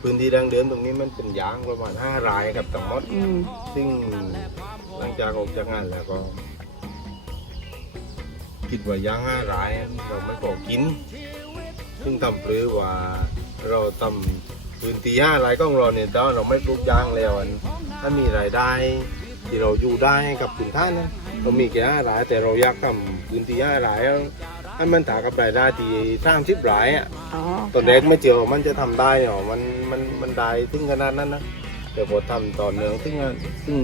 พื้นที่ดังเดิมตรงนี้มันเป็นยางประมาณห้ารายครับทั้งหมดอืมซึ่งหลังจากออกจากงานแล้วก็ คิดว่ายางห้ารายเราไม่พอกิน ซึ่งทำหรือว่าเราทำพื้นที่ห้ารายของเราเนี่ยแต่ว่าเราไม่ปลูกยางแล้วอันถ้ามีรายได้ที่เราอยู่ได้กับสินค้านะเรามีแค่ห้ารายแต่เราอยากทำพื้นที่ห้ารายให้มันถากับรายได้ที่สร้างชิบรายอะ อ๋อตอนแรกไม่เจอว่ามันจะทำได้เนาะมันมันมันได้ถึงขนาดนั้นนะแต่พอทำต่อเนื่องซึ่งซึ่ง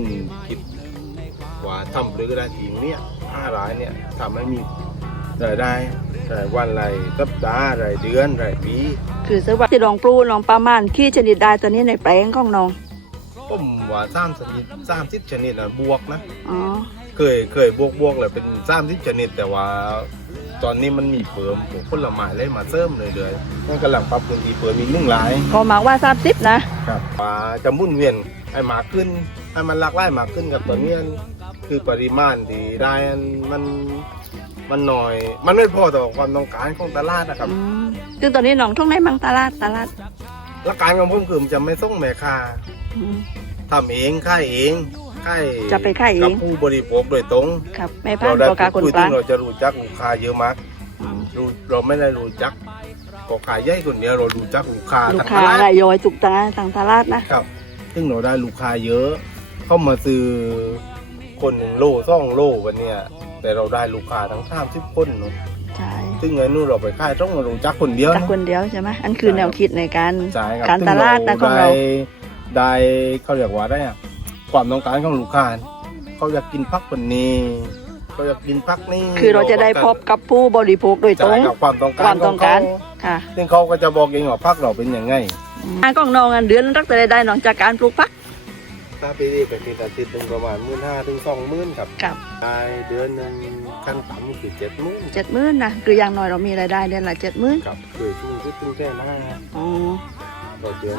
คิดว่าทำหรือได้ทีเนี่ยห้ารายเนี่ยทำให้มีรายได้รายวันรายสัปดาห์รายเดือนรายปีคือซื้อว่าที่ลองปลูกลองประมาณขี้ชนิดได้ตัวนี้ในแปลงของน้องผมว่าสามชนิดสามสิบชนิดนะบวกนะ อ๋อ เคยเคยบวกบวกเลยเป็นสามสิบชนิด แต่ว่า ตอนนี้มันมีเปิมพวกผลไม้เลยมาเสริมเลยเลยๆนั่นกำลังปรับพื้นที่เปิดมีหนึ่งหลายก็หมายว่าสามสิบนะครับว่าจะหมุ่นเวียนให้มากขึ้นให้มันหลากหลายมากขึ้นกับตัวเนี้ยคือปริมาณที่ได้มันมันน้อย มันไม่พอต่อความต้องการของตลาดนะครับอืมซึ่งตอนนี้น้องทุ่งไหนมังตลาดตลาดหลักการของผมคือมันจะไม่ส่งแม่ค้าอืมทำเองค่ายเอง ค่ายจะไปขายเองกับผู้บริโภคโดยตรงครับแม่พันเราธุ์ได้ตัวกาคนคุยกลาที่งเราจะรู้จักลูกค้าเยอะมากอืมรู้เราไม่ได้รู้จักก็ขายใหญ่คนเดียวเรารู้จักลูกค้าลูทั้กงค้าตลาดรายย่อยจุกตาทางตลาดนะ ครับ ซึ่งเราได้ลูกค้าเยอะ เข้ามาซื้อคนหนึ่งโลสองโลวันเนี้ยแต่เราได้ลูกค้าทั้งสามสิบคนเนอะใช่ซึ่งไอ้นู่นเราไปค่ายต้องมารู้จักคนเดียวจากนะ คนเดียวใช่ไหมอันคือแนวคิดในการ ใช่ครับการตลาดนะของเรา ได้ได้เขาเรียกว่าได้อะ ความต้องการของลูกค้าเขาอยากกินพักคนนี้เขาอยากกินพักนี้คือเราจะได้พบกับผู้บริโภคโดยตรใช่งกับความต้องการความต้องการขเขค่ะซึ่งเขาก็จะบอกเองว่าพักเราเป็นยังไงงานของน้องอันเดือนรักแต่ได้น้องจากการปลูกพักถ้าปีนี้เป็นปีตัดติดถึงประมาณหมื่นห้าถึงสองหมื่นครับกับได้เดือนหนึ่งขั้นต่ำคือเจ็ดหมื่นเจ็ดหมื่นนะคืออย่างน้อยเรามีรายได้เดือนละเจ็ดหมื่นครับเคยชุ่มชุดตึ้งแค่นั้นนะอ๋อต่อเดือน